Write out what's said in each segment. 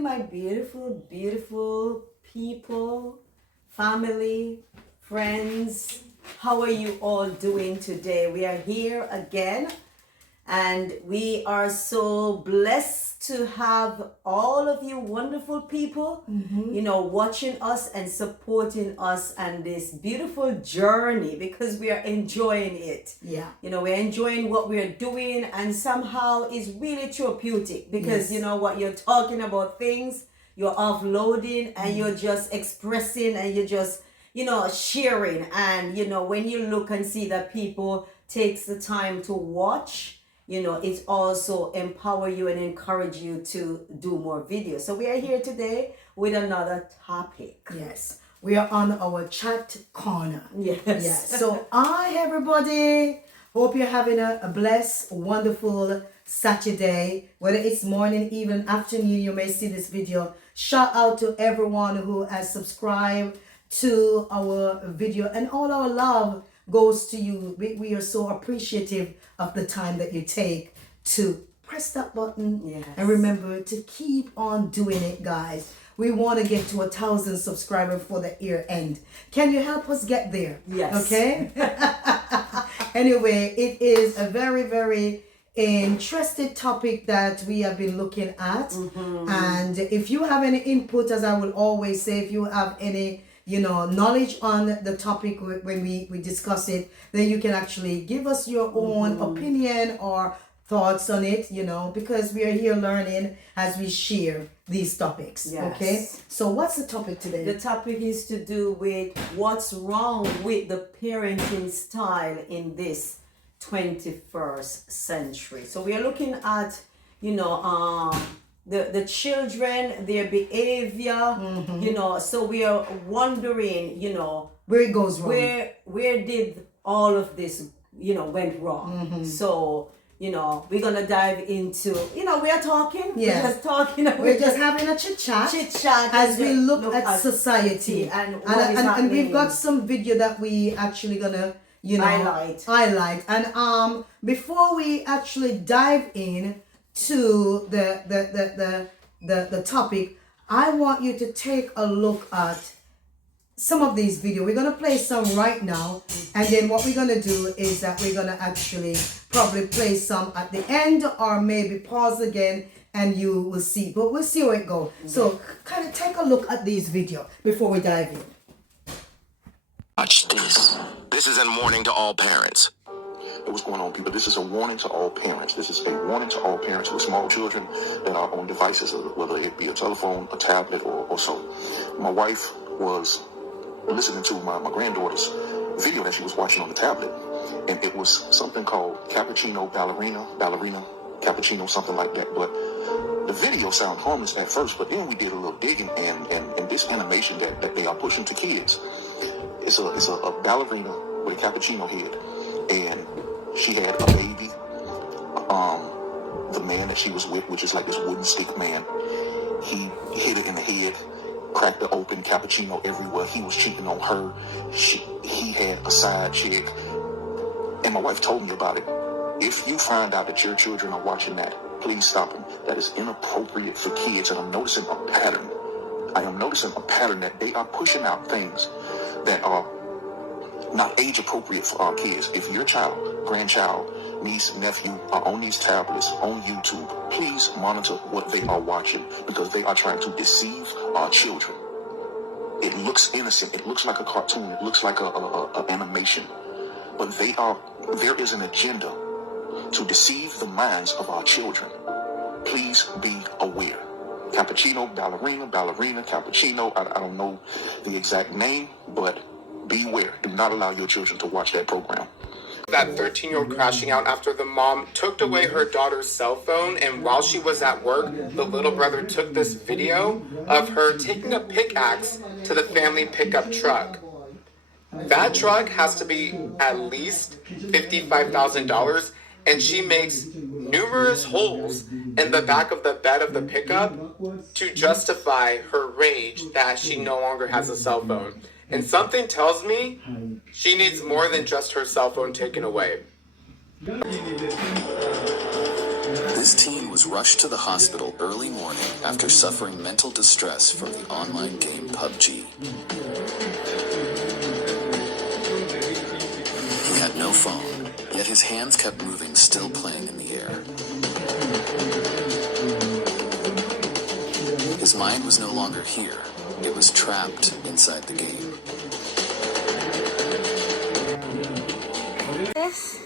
my beautiful, beautiful people, family, friends. How are you all doing today? We are here again, and we are so blessed to have all of you wonderful people, watching us and supporting us on this beautiful journey, because we are enjoying it. Yeah. We're enjoying what we're doing, and somehow it's really therapeutic because Yes. you're talking about things, you're offloading, and you're just expressing, and you're just sharing. And when you look and see that people takes the time to watch, it also empower you and encourage you to do more videos. So we are here today with another topic. Yes. We are on our chat corner. Yes. Yes. So hi everybody. Hope you're having a blessed, wonderful Saturday. Whether it's morning, evening, afternoon, you may see this video. Shout out to everyone who has subscribed to our video, and all our love goes to you. We are so appreciative of the time that you take to press that button. Yes. And remember to keep on doing it, guys. We want to get to 1,000 subscribers for the year end. Can you help us get there? Yes. Okay. Anyway, it is a very, very interesting topic that we have been looking at. And if you have any input, as I will always say, if you have any knowledge on the topic when we discuss it, then you can actually give us your own opinion or thoughts on it, because we are here learning as we share these topics. Yes. Okay, so what's the topic today? The topic is to do with what's wrong with the parenting style in this 21st century. So we are looking at the children, their behavior, so we are wondering, Where it goes wrong. Where did all of this, went wrong. So, we're going to dive into, we are talking. Yeah. We're just talking. We're just having a chit-chat as we look at society. And we've got some video that we actually gonna, highlight. And before we actually dive in to the topic, I want you to take a look at some of these videos. We're gonna play some right now, and then what we're gonna do is that we're gonna actually probably play some at the end, or maybe pause again, and you will see. But we'll see where it goes. So kind of take a look at these videos before we dive in. Watch this. This is a warning to all parents. Hey, what's going on, people? This is a warning to all parents. This is a warning to all parents with small children that are on devices, whether it be a telephone, a tablet, or so. My wife was listening to my granddaughter's video that she was watching on the tablet, and it was something called Cappuccino Ballerina, Cappuccino, something like that. But the video sounded harmless at first, but then we did a little digging, and this animation that they are pushing to kids, it's a ballerina with a cappuccino head, and she had a baby. The man that she was with, which is like this wooden stick man, he hit it in the head, cracked it open, cappuccino everywhere. He was cheating on her. He had a side chick, and my wife told me about it. If you find out that your children are watching that, please stop them. That is inappropriate for kids, and I'm noticing a pattern. I am noticing a pattern that they are pushing out things that are not age appropriate for our kids. If your child, grandchild, niece, nephew are on these tablets, on YouTube, please monitor what they are watching, because they are trying to deceive our children. It looks innocent. It looks like a cartoon. It looks like a animation. But there is an agenda to deceive the minds of our children. Please be aware. Cappuccino, ballerina, cappuccino. I don't know the exact name, but beware. Do not allow your children to watch that program. That 13-year-old crashing out after the mom took away her daughter's cell phone, and while she was at work, the little brother took this video of her taking a pickaxe to the family pickup truck. That truck has to be at least $55,000, and she makes numerous holes in the back of the bed of the pickup to justify her rage that she no longer has a cell phone. And something tells me she needs more than just her cell phone taken away. This teen was rushed to the hospital early morning after suffering mental distress from the online game PUBG. He had no phone, yet his hands kept moving, still playing in the air. His mind was no longer here. It was trapped inside the game. This.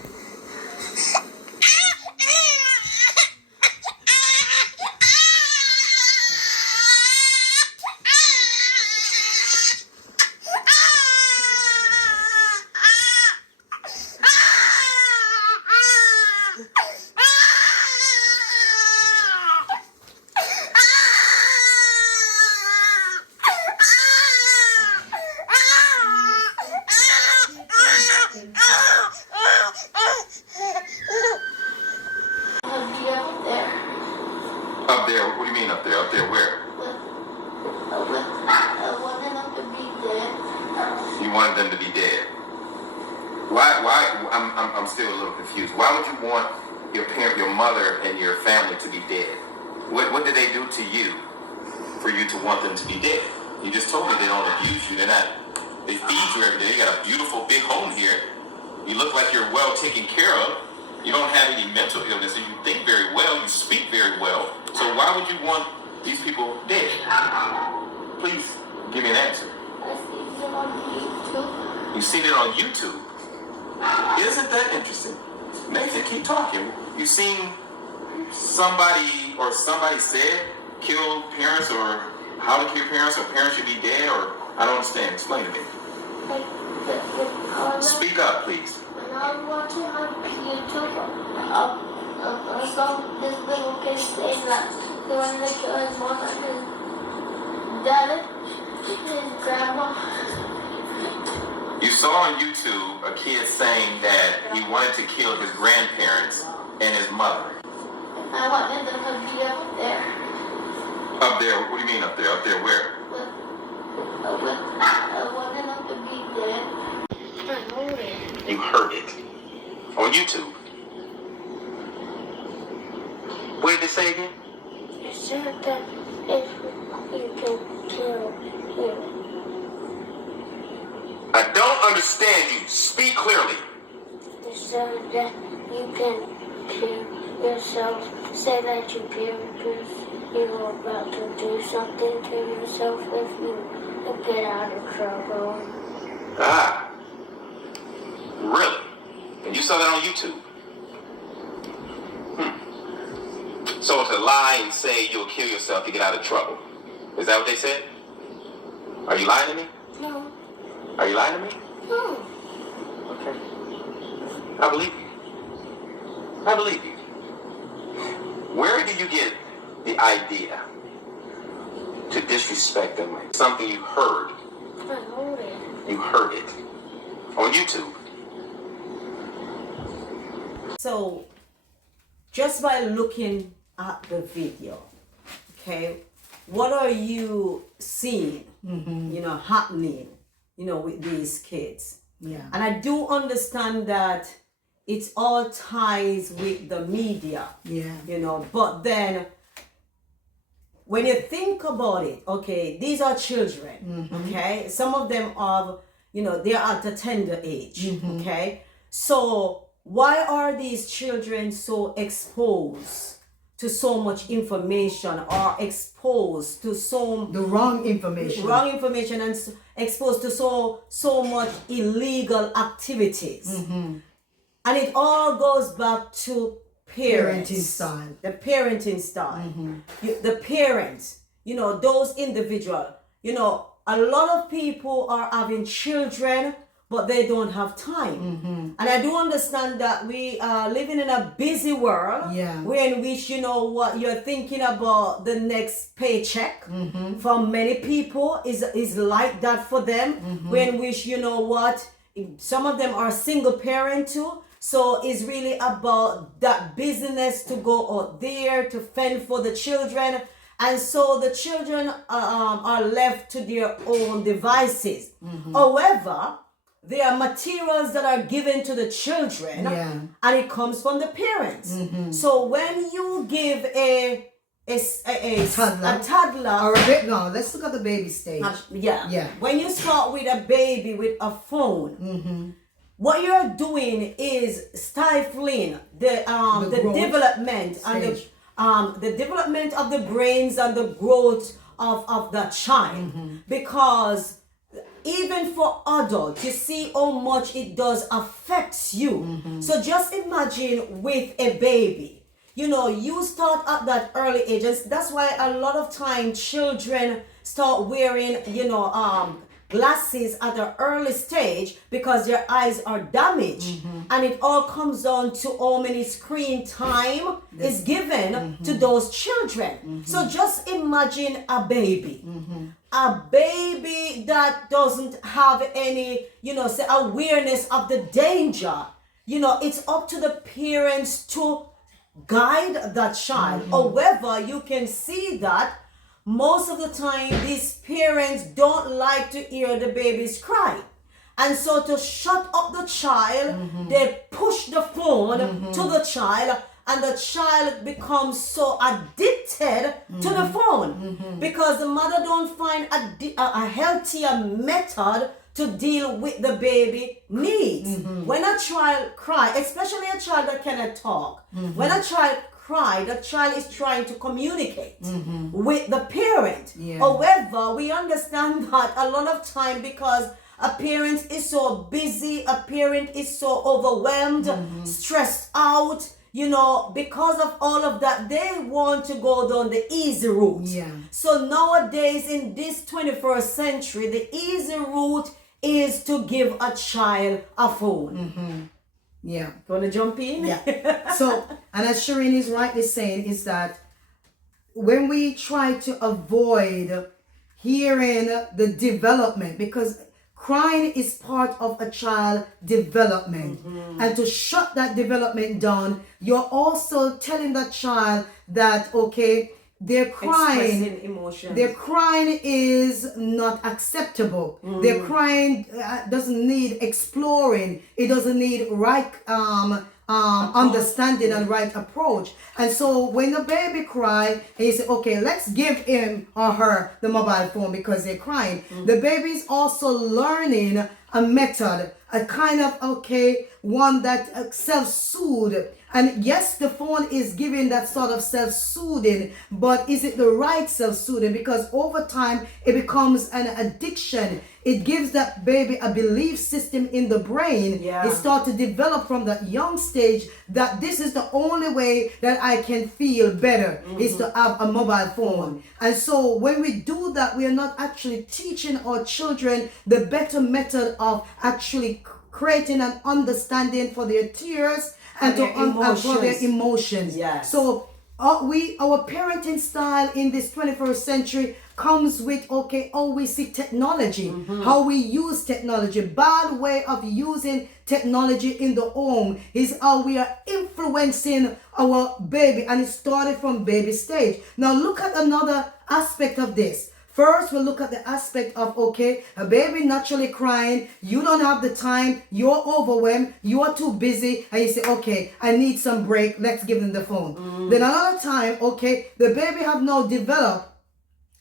Up there? What do you mean up there? Up there where? I wanted them to be dead. You wanted them to be dead. Why? I'm still a little confused. Why would you want your mother and your family to be dead? What did they do to you for you to want them to be dead? You just told me they don't abuse you. They feed you every day. You got a beautiful big home here. You look like you're well taken care of. You don't have any mental illness, and you think very well. You speak very well. So why would you want these people dead? Please give me an answer. I seen them on YouTube. You've seen it on YouTube. Isn't that interesting? Nathan, keep talking. You've seen somebody said kill parents or how to kill parents or parents should be dead or I don't understand. Explain to me. Speak up, please. When I was watching on YouTube, I saw this little kid saying that he wanted to kill his mom and his dad, his grandma. You saw on YouTube a kid saying that he wanted to kill his grandparents and his mother. I wanted them to be up there. Up there? What do you mean up there? Up there where? I wanted them to be dead. I heard it. You heard it. On YouTube. What did it say again? It said that if you can kill him. I don't understand you. Speak clearly. It said that you can kill yourself. Say that you kill because you're about to do something to yourself if you get out of trouble. Ah. Really? And you saw that on YouTube? So to lie and say you'll kill yourself to get out of trouble. Is that what they said? Are you lying to me? No. Are you lying to me? No. Okay. I believe you. I believe you. Where did you get the idea to disrespect them? Something you heard. I heard it. You heard it. On YouTube. So, just by looking at the video, okay, what are you seeing, happening, with these kids? Yeah. And I do understand that it's all ties with the media, but then when you think about it, okay, these are children, okay? Some of them are, they're at a tender age, okay? So why are these children so exposed to so much information or exposed to the wrong information and exposed to so much illegal activities? And it all goes back to parenting style. The parenting style. The parents, those individuals, a lot of people are having children, but they don't have time. And I do understand that we are living in a busy world in which, you're thinking about the next paycheck. For many people is like that for them. In which, some of them are single parent too. So it's really about that business to go out there to fend for the children. And so the children are left to their own devices. However, there are materials that are given to the children, and it comes from the parents. So when you give a toddler or a bit, no, let's look at the baby stage. When you start with a baby with a phone, what you're doing is stifling the development stage. and the development of the brains and the growth of the child, because even for adults, you see how much it does affect you. So just imagine with a baby, you know, you start at that early age. That's why a lot of time children start wearing, you know, glasses at an early stage, because their eyes are damaged. And it all comes down to how many screen time is given to those children. So just imagine a baby. A baby that doesn't have any, you know, say, awareness of the danger. You know, it's up to the parents to guide that child. However, you can see that most of the time these parents don't like to hear the babies cry. And so to shut up the child, they push the phone to the child, and the child becomes so addicted to the phone, because the mother don't find a healthier method to deal with the baby needs. When a child cry, especially a child that cannot talk, when a child cry, the child is trying to communicate with the parent. However, we understand that a lot of time, because a parent is so busy, a parent is so overwhelmed, stressed out, you know, because of all of that, they want to go down the easy route. So nowadays, in this 21st century, the easy route is to give a child a phone. Yeah. Want to jump in? Yeah. So, and as Shireen is rightly saying, is that when we try to avoid hearing the development, because crying is part of a child development, and to shut that development down, you're also telling that child that, okay, they're crying, their crying is not acceptable. Their crying doesn't need exploring. It doesn't need right understanding and right approach. And so when the baby cry and you say, okay, let's give him or her the mobile phone because they're crying, the baby is also learning a method, a kind of, okay, one that self-soothe. And yes, the phone is giving that sort of self-soothing, but is it the right self-soothing? Because over time, it becomes an addiction. It gives that baby a belief system in the brain. It starts to develop from that young stage that this is the only way that I can feel better, is to have a mobile phone. And so when we do that, we are not actually teaching our children the better method of actually creating an understanding for their tears and for their emotions. So our parenting style in this 21st century comes with, okay, how we see technology, how we use technology. Bad way of using technology in the home is how we are influencing our baby, and it started from baby stage. Now look at another aspect of this. First, we'll look at the aspect of, okay, a baby naturally crying, you don't have the time, you're overwhelmed, you are too busy, and you say, okay, I need some break, let's give them the phone. Then another time, okay, the baby have now developed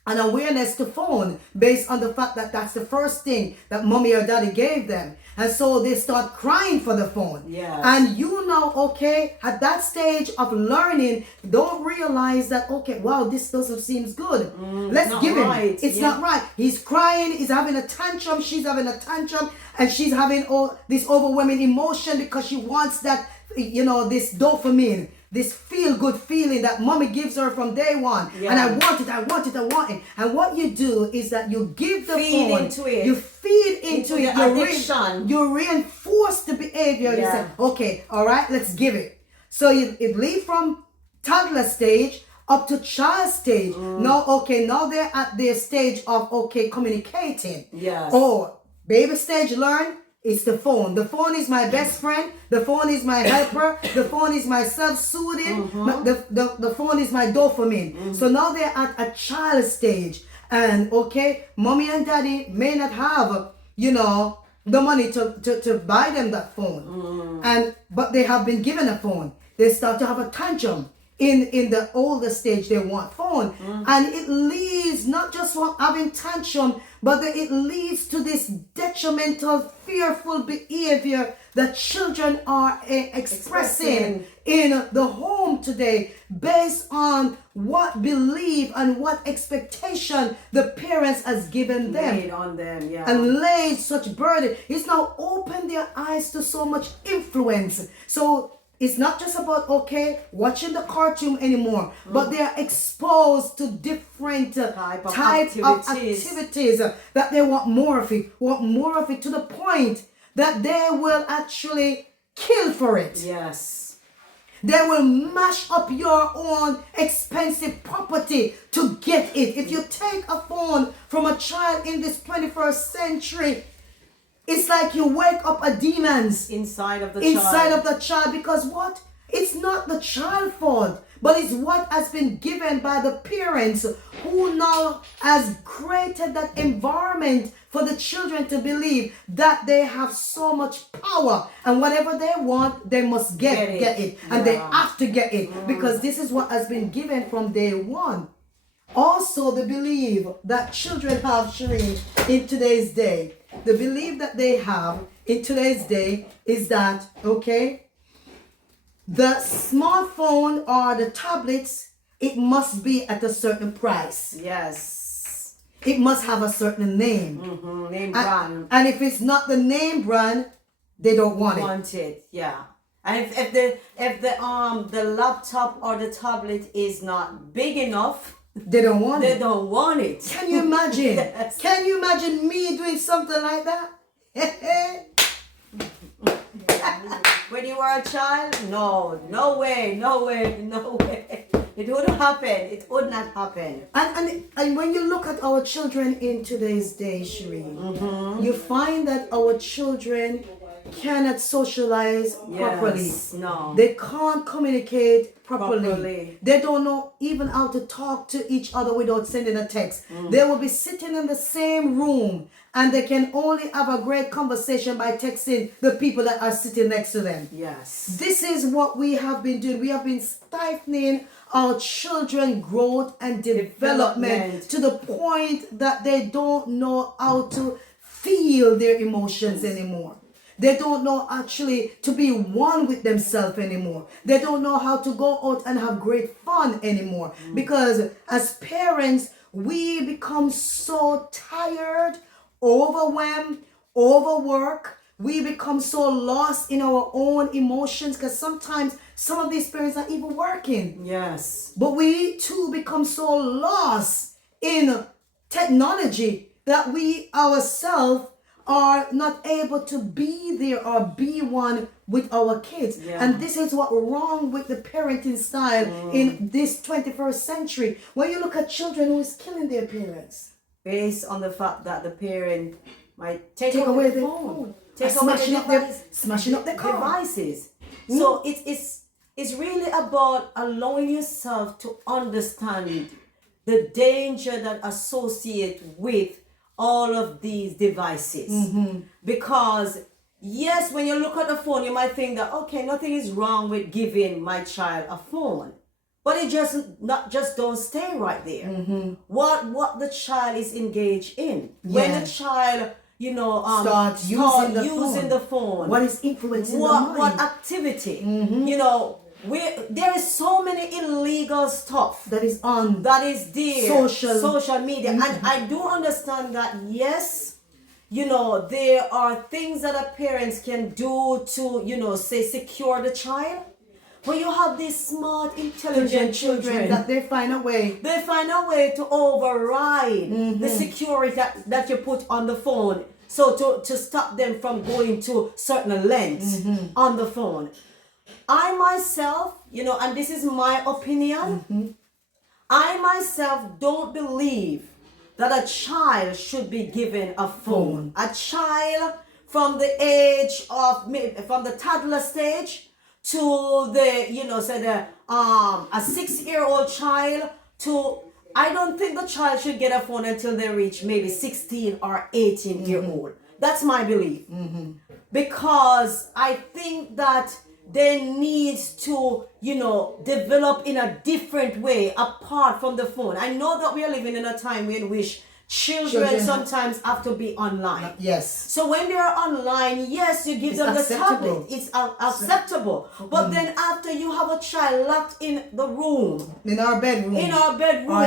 an awareness to phone based on the fact that that's the first thing that mommy or daddy gave them. And so they start crying for the phone. And you know, okay, at that stage of learning, don't realize that, okay, wow, this doesn't seem good. Let's give him. It's not right. He's crying, he's having a tantrum, she's having a tantrum, and she's having all this overwhelming emotion because she wants that, you know, this dopamine, this feel-good feeling that mommy gives her from day one. And I want it. And what you do is that you give the phone, you feed into it, you reinforce the behavior. You say, okay, all right, let's give it. So it leads from toddler stage up to child stage. Now they're at their stage of, okay, communicating. Or baby stage learn. It's the phone. The phone is my best friend. The phone is my helper. The phone is my self-soothing. The phone is my dopamine. So now they're at a child stage. And okay, mommy and daddy may not have, you know, the money to buy them that phone. But they have been given a phone. They start to have a tantrum. In the older stage, they want phone. And it leads not just from having tantrum, but it leads to this detrimental, fearful behavior that children are expressing in the home today, based on what belief and what expectation the parents has given them. Laid on them, yeah. And laid such burden. It's now opened their eyes to so much influence. So it's not just about, watching the cartoon anymore, but they are exposed to different type of activities that they want more of it, to the point that they will actually kill for it. Yes. They will mash up your own expensive property to get it. If you take a phone from a child in this 21st century, it's like you wake up a demons inside of the child, because what? It's not the child's fault, but it's what has been given by the parents, who now has created that environment for the children to believe that they have so much power, and whatever they want, they must get it. And they have to get it, because this is what has been given from day one. Also, the belief that children have, Shireen, in today's day, the belief that they have in today's day is that, the smartphone or the tablets, it must be at a certain price. Yes. It must have a certain name. Name brand. And if it's not the name brand, they don't want it. Yeah. And if the laptop or the tablet is not big enough, they don't want it. They don't want it. Can you imagine? Yes. Can you imagine me doing something like that? When you were a child? No way. It wouldn't happen. It would not happen. And when you look at our children in today's day, Shireen, you find that our children cannot socialize properly. No. They can't communicate properly. They don't know even how to talk to each other without sending a text. They will be sitting in the same room, and they can only have a great conversation by texting the people that are sitting next to them. Yes. This is what we have been doing. We have been stifling our children's growth and development to the point that they don't know how to feel their emotions anymore. They don't know actually to be one with themselves anymore. They don't know how to go out and have great fun anymore. Because as parents, we become so tired, overwhelmed, overworked. We become so lost in our own emotions, because sometimes some of these parents are even working. Yes. But we too become so lost in technology that we ourselves are not able to be there or be one with our kids. And this is what wrong with the parenting style in this 21st century. When you look at children who is killing their parents, based on the fact that the parent might take away their phone. Smashing up their devices. So it's really about allowing yourself to understand the danger that associate with all of these devices. Because yes, when you look at the phone, you might think that nothing is wrong with giving my child a phone, but it just don't stay right there. What the child is engaged in, when the child starts using the phone, what is influencing the mind? What activity, there is so many illegal stuff that is there, social media. And I do understand that, yes, there are things that a parents can do to, secure the child. But you have these smart, intelligent children that they find a way to override the security that you put on the phone. So to stop them from going to certain lengths on the phone. I myself, and this is my opinion, I myself don't believe that a child should be given a phone. A child from the age of, from the toddler stage to the, a 6-year-old child to, I don't think the child should get a phone until they reach maybe 16 or 18 year old. That's my belief. Because I think that they need to, develop in a different way apart from the phone. I know that we are living in a time in which children sometimes have to be online. Yes. So when they are online, yes, you give them the tablet. It's acceptable. But then after you have a child locked in the room. In our bedroom. Or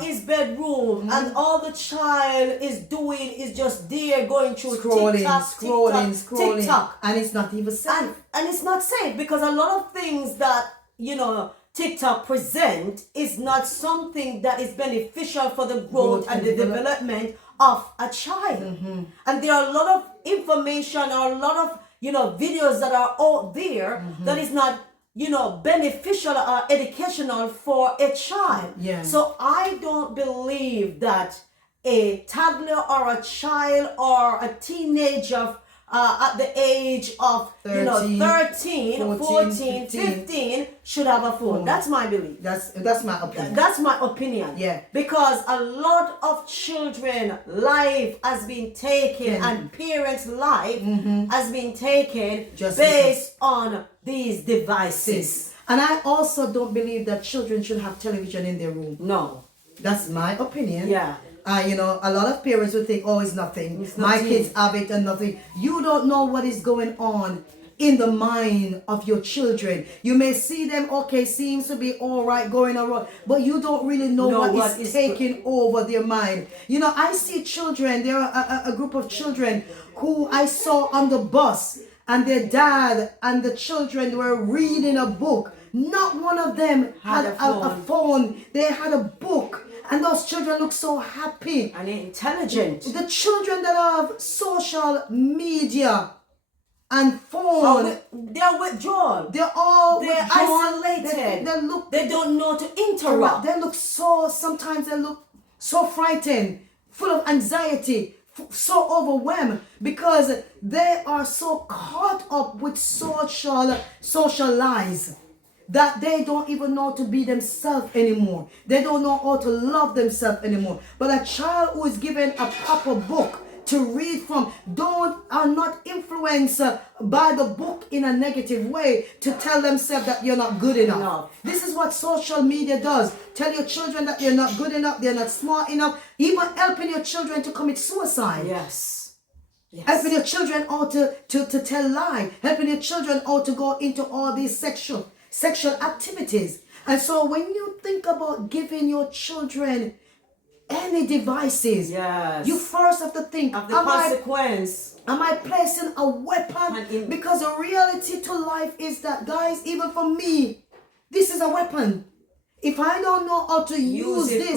his bedroom. And all the child is doing is just there going through scrolling. TikTok. And it's not even safe. And it's not safe because a lot of things that, TikTok present is not something that is beneficial for the growth and the development of a child. And there are a lot of information or a lot of, videos that are out there that is not, beneficial or educational for a child. Yeah. So I don't believe that a toddler or a child or a teenager at the age of 13, 14, 15 should have a phone. That's my belief. That's my opinion. That's my opinion. Yeah. Because a lot of children life has been taken and parents' life has been taken based on these devices. And I also don't believe that children should have television in their room. No. That's my opinion. Yeah. A lot of parents would think, oh, it's nothing. My kids have it and nothing. You don't know what is going on in the mind of your children. You may see them, seems to be all right, going around, but you don't really know what is taking over their mind. I see children, there are a group of children who I saw on the bus, and their dad and the children were reading a book. Not one of them had a phone. They had a book. And those children look so happy. And intelligent. The children that have social media and phone. They're withdrawn. They're isolated. They don't know to interrupt. They look sometimes they look so frightened, full of anxiety, so overwhelmed because they are so caught up with social lies that they don't even know to be themselves anymore. They don't know how to love themselves anymore. But a child who is given a proper book to read from are not influenced by the book in a negative way to tell themselves that you're not good enough. No. This is what social media does. Tell your children that they're not good enough, they're not smart enough, even helping your children to commit suicide. Yes. Helping your children how to tell lies, helping your children how to go into all these sexual activities. And so when you think about giving your children any devices, you first have to think of the consequence. Am I placing a weapon? Because the reality to life is that, guys, even for me, this is a weapon. If I don't know how to use this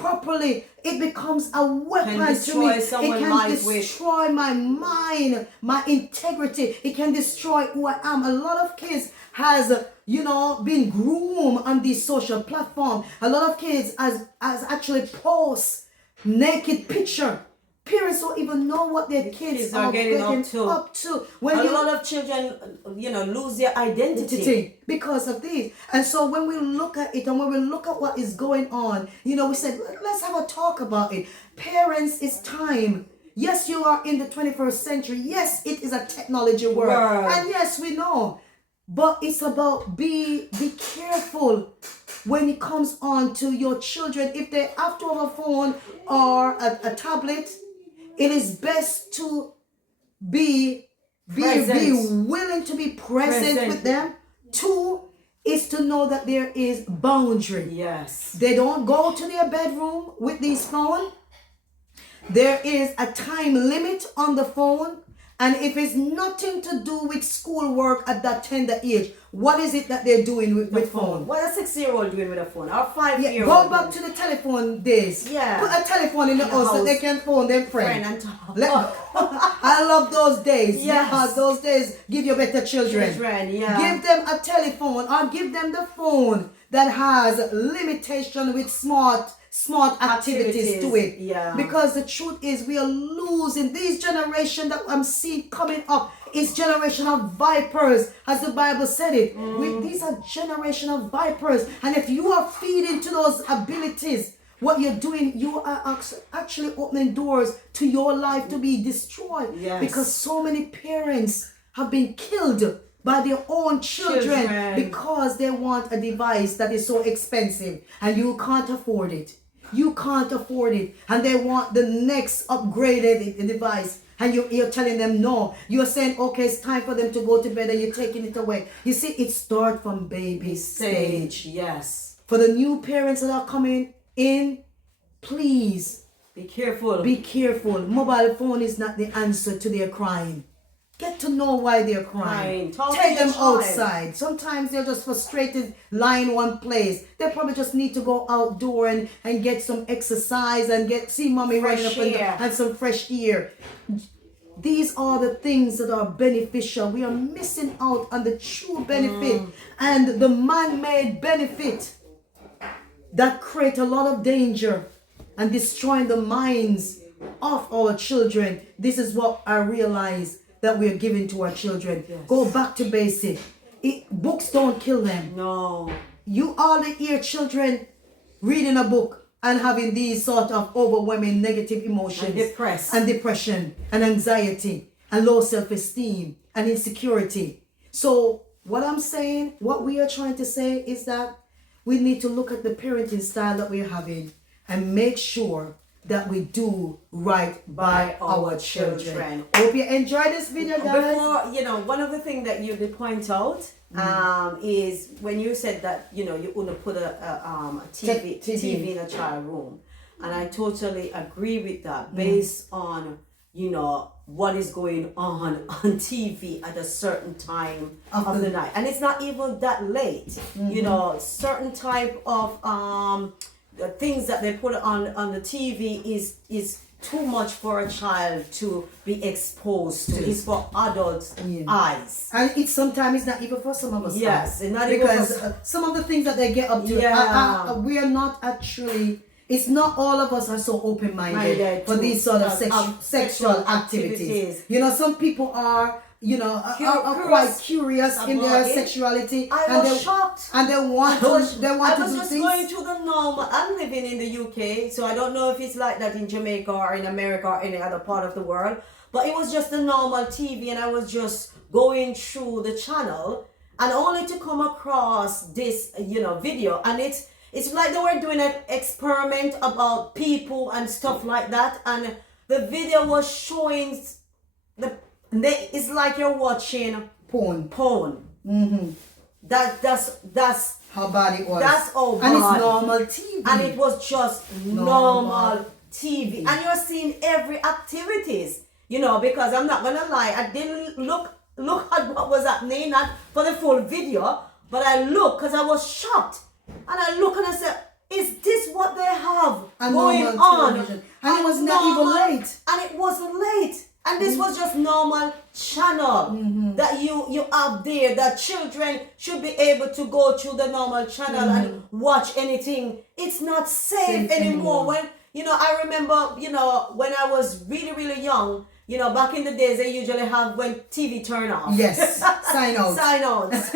properly, it becomes a weapon to me. It can destroy my mind, my integrity. It can destroy who I am. A lot of kids has been groomed on these social platforms. A lot of kids has actually post naked picture. Parents don't even know what their kids are getting up to. When a lot of children, lose their identity because of this. And so when we look at it and when we look at what is going on, we said, let's have a talk about it. Parents, it's time. Yes, you are in the 21st century. Yes, it is a technology world. And yes, we know. But it's about be careful when it comes on to your children. If they have to have a phone or a tablet, it is best to be willing to be present with them. 2 is to know that there is boundary. Yes. They don't go to their bedroom with these phones. There is a time limit on the phone. And if it's nothing to do with schoolwork at that tender age, what is it that they're doing with phone? What a 6-year-old doing with a phone? Or 5-year-old? Go back to the telephone days. Yeah. Put a telephone in the house so they can phone their friend. And talk. I love those days. Yes. Because those days give you better children. Give them a telephone or give them the phone that has limitation with smart activities to it. Yeah. Because the truth is we are losing this generation that I'm seeing coming up is generation of vipers, as the Bible said it. These are generation of vipers. And if you are feeding to those abilities, what you're doing, you are actually opening doors to your life to be destroyed. Yes. Because so many parents have been killed by their own children because they want a device that is so expensive and you can't afford it. You can't afford it. And they want the next upgraded device. And you're telling them no. You're saying, okay, it's time for them to go to bed and you're taking it away. You see, it starts from baby stage. Yes. For the new parents that are coming in, please be careful. Be careful. Mobile phone is not the answer to their crying. Get to know why they're crying. Take them outside. Sometimes they're just frustrated lying one place. They probably just need to go outdoor and get some exercise and see mommy running up and some fresh air. These are the things that are beneficial. We are missing out on the true benefit and the man-made benefit that create a lot of danger and destroying the minds of our children. This is what I realize that we are giving to our children. Yes. Go back to basic. Books don't kill them. No. You all hear children reading a book and having these sort of overwhelming negative emotions. And depression and anxiety and low self-esteem and insecurity. So what I'm saying, what we are trying to say is that we need to look at the parenting style that we're having and make sure that we do right by our children. Hope you enjoy this video, guys. Before, one of the things that you did point out is when you said that, you want to put a TV in a child room. And I totally agree with that based on, what is going on TV at a certain time of the night. And it's not even that late. Certain type of the things that they put on the TV is too much for a child to be exposed to. It's for adults' eyes. And it's sometimes not even for some of us. Yes, it's not because even some of the things that they get up to, we are not actually. It's not all of us are so open-minded for these sort of sexual activities. Some people are. Are quite curious in their sexuality. I was shocked. And they want to do things. I was just going to the normal. I'm living in the UK, so I don't know if it's like that in Jamaica or in America or any other part of the world. But it was just a normal TV, and I was just going through the channel, and only to come across this, video, and it's like they were doing an experiment about people and stuff like that, and the video was showing it's like you're watching porn. Mm-hmm. That's how bad it was. That's all bad. And it's normal TV. And it was just normal TV. And you're seeing every activities. Because I'm not gonna lie, I didn't look at what was happening, not for the full video, but I looked because I was shocked. And I look and I said, is this what they have going on? Television. And it was not even late. And it wasn't late. And this was just normal channel that you have there, that children should be able to go through the normal channel and watch anything. It's not safe anymore. When, I remember, when I was really, really young, back in the days, they usually have when TV turn off. Yes, sign out. Sign outs.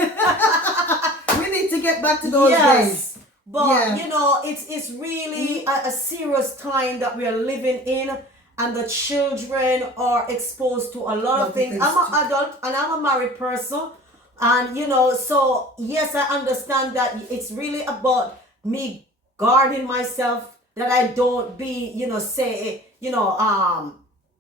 We need to get back to those days. But, it's really a serious time that we are living in. And the children are exposed to a lot of things. I'm an adult and I'm a married person. And, so yes, I understand that it's really about me guarding myself, that I don't be,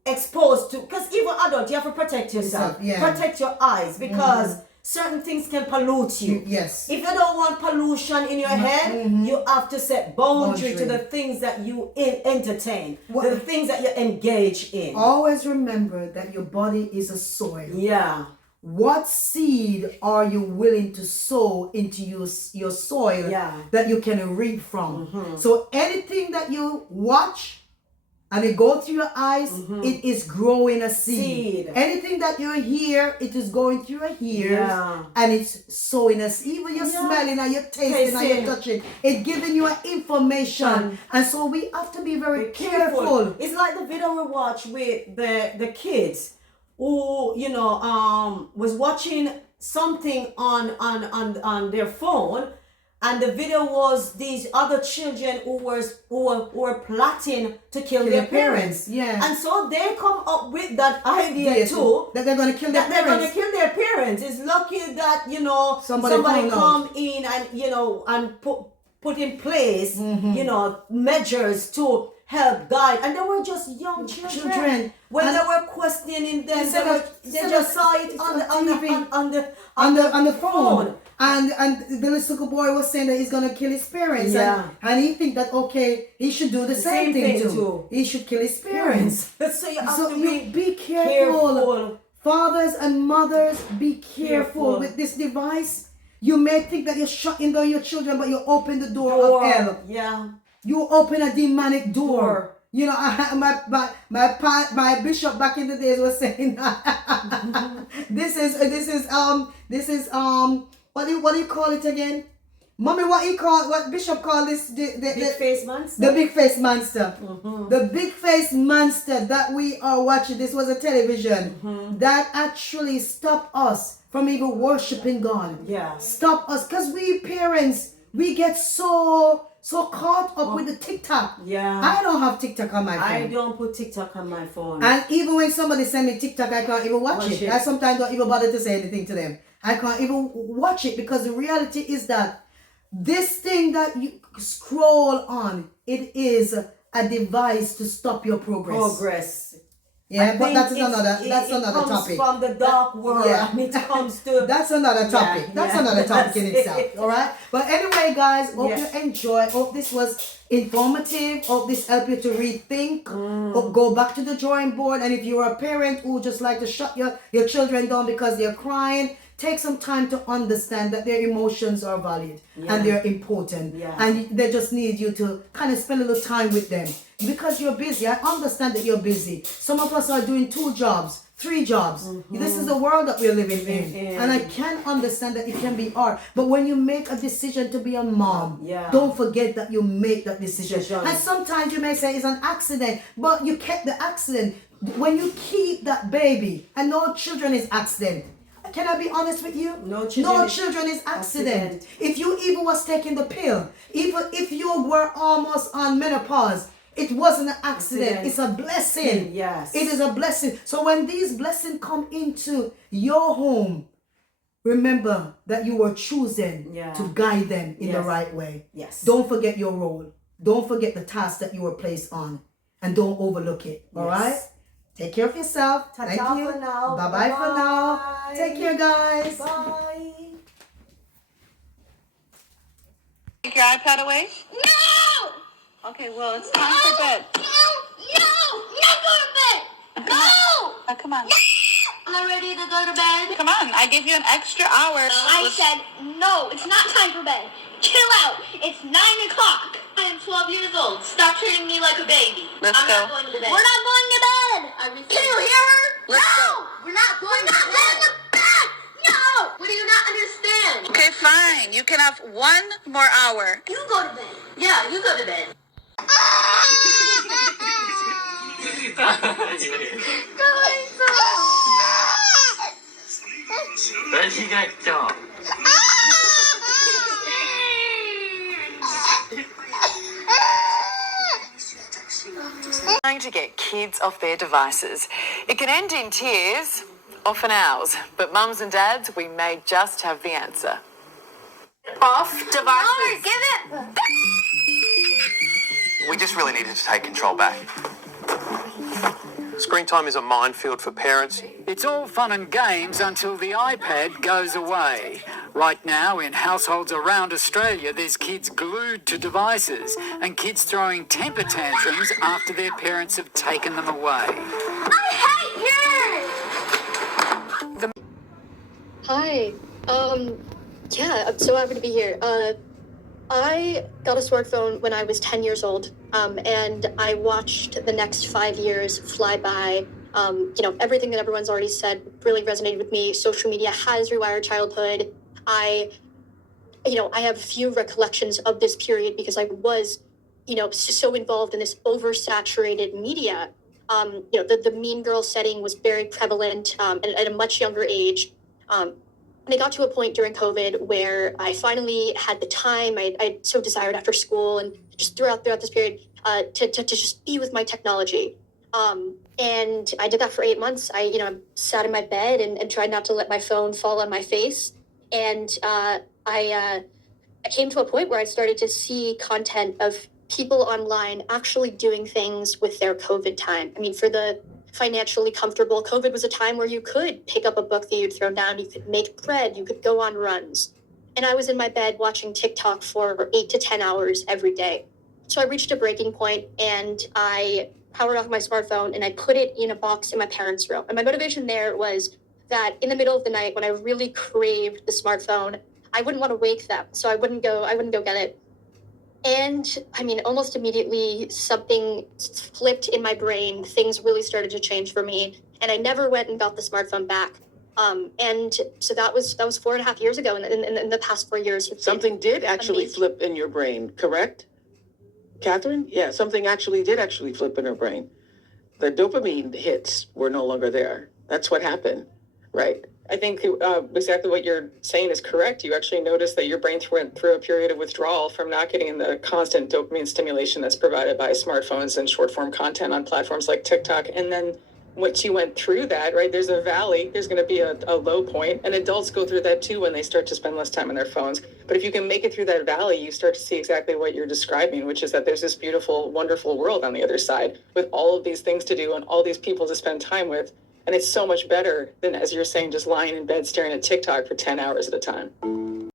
exposed to, because even adult, you have to protect yourself. Protect your eyes, because certain things can pollute you. Yes. If you don't want pollution in your head, you have to set boundary to the things that you entertain, the things that you engage in. Always remember that your body is a soil. Yeah. What seed are you willing to sow into your soil that you can reap from? So anything that you watch and it goes through your eyes, it is growing a seed. Anything that you hear, it is going through your ears and it's sowing a seed. Even you're smelling and you're tasting and you're touching, it's giving you information. And so we have to be very careful. It's like the video we watched with the kids who, was watching something on their phone. and the video was these other children who were plotting to kill their parents. Yeah. And so they come up with that idea too. That they're going to kill their parents. They're going to kill their parents. It's lucky that, you know, somebody come in and, you know, and put in place, you know, measures to help guide. And they were just young children. When they were questioning them, they just saw it on the phone. And the little boy was saying that he's gonna kill his parents. Yeah. And he think that he should do the same thing too. He should kill his parents. So you have to be careful. Fathers and mothers, be careful with this device. You may think that you're shutting down your children, but you open the door of hell. Yeah. You open a demonic door. You know, my bishop back in the days was saying this is what do you call it again? Mommy, what bishop called this the big face monster? The big face monster. The big face monster that we are watching. This was a television that actually stopped us from even worshiping God. Yeah. Stop us, because we parents, we get so caught up with the TikTok. Yeah. I don't have TikTok on my phone. I don't put TikTok on my phone. And even when somebody send me TikTok, I can't even watch it. I sometimes don't even bother to say anything to them. I can't even watch it, because the reality is that this thing that you scroll on, it is a device to stop your progress. Yeah, but that's another topic. From the dark world. Yeah. And it comes to that's another topic. That's another topic in itself. All right. But anyway, guys, hope you enjoy. Hope this was informative. Hope this helped you to rethink. Or go back to the drawing board. And if you're a parent who just like to shut your children down because they're crying, take some time to understand that their emotions are valid and they're important. And they just need you to kind of spend a little time with them. Because you're busy. I understand that you're busy. Some of us are doing 2 jobs, 3 jobs. This is the world that we're living in. And I can understand that it can be hard. But when you make a decision to be a mom, don't forget that you make that decision. And sometimes you may say it's an accident, but you kept the accident. When you keep that baby, and no children is accident. Can I be honest with you? No children is accident. If you even was taking the pill, even if you were almost on menopause, it wasn't an accident. It's a blessing. Yes. It is a blessing. So when these blessings come into your home, remember that you were chosen to guide them in the right way. Yes. Don't forget your role. Don't forget the task that you were placed on. And don't overlook it. All right? Take care of yourself. Thank you. For now. Bye-bye for now. Take care, guys. Bye. Take your iPad away? No! Okay, well, it's time for bed. No! Not go to bed! No! Oh, come on. I'm not ready to go to bed. Come on, I gave you an extra hour. I said no, it's not time for bed. Chill out. It's 9 o'clock. I am 12 years old. Stop treating me like a baby. Let's I'm go. not going to bed. We're not going to bed. Can you hear her? Let's no! go. We're not going to bed. No! What do you not understand? Okay, fine. You can have 1 more hour. You go to bed. Yeah, you go to bed. Trying to get kids off their devices. It can end in tears, often ours, but mums and dads, we may just have the answer. Off devices. No, give it. We just really needed to take control back. Screen time is a minefield for parents. It's all fun and games until the iPad goes away. Right now, in households around Australia, there's kids glued to devices and kids throwing temper tantrums after their parents have taken them away. I hate you! Hi. Yeah, I'm so happy to be here. I got a smartphone when I was 10 years old, and I watched the next 5 years fly by. Everything that everyone's already said really resonated with me. Social media has rewired childhood. I have few recollections of this period because I was, so involved in this oversaturated media. The mean girl setting was very prevalent at a much younger age. And I got to a point during COVID where I finally had the time I so desired after school and just throughout this period to just be with my technology. And I did that for 8 months. I sat in my bed and tried not to let my phone fall on my face. And I came to a point where I started to see content of people online actually doing things with their COVID time. I mean, for the financially comfortable, COVID was a time where you could pick up a book that you'd thrown down, you could make bread, you could go on runs. And I was in my bed watching TikTok for 8 to 10 hours every day. So I reached a breaking point and I powered off my smartphone and I put it in a box in my parents' room. And my motivation there was that in the middle of the night when I really craved the smartphone, I wouldn't want to wake them. So I wouldn't go get it. And I mean, almost immediately something flipped in my brain. Things really started to change for me. And I never went and got the smartphone back. And so that was 4.5 years ago. And in the past 4 years, something did actually flip in your brain, correct? Catherine? Yeah, something did flip in her brain. The dopamine hits were no longer there. That's what happened, right? I think exactly what you're saying is correct. You actually noticed that your brain went through a period of withdrawal from not getting the constant dopamine stimulation that's provided by smartphones and short form content on platforms like TikTok. And then once you went through that, right, there's a valley, there's going to be a low point, and adults go through that too when they start to spend less time on their phones. But if you can make it through that valley, you start to see exactly what you're describing, which is that there's this beautiful, wonderful world on the other side with all of these things to do and all these people to spend time with. And it's so much better than, as you're saying, just lying in bed staring at TikTok for 10 hours at a time.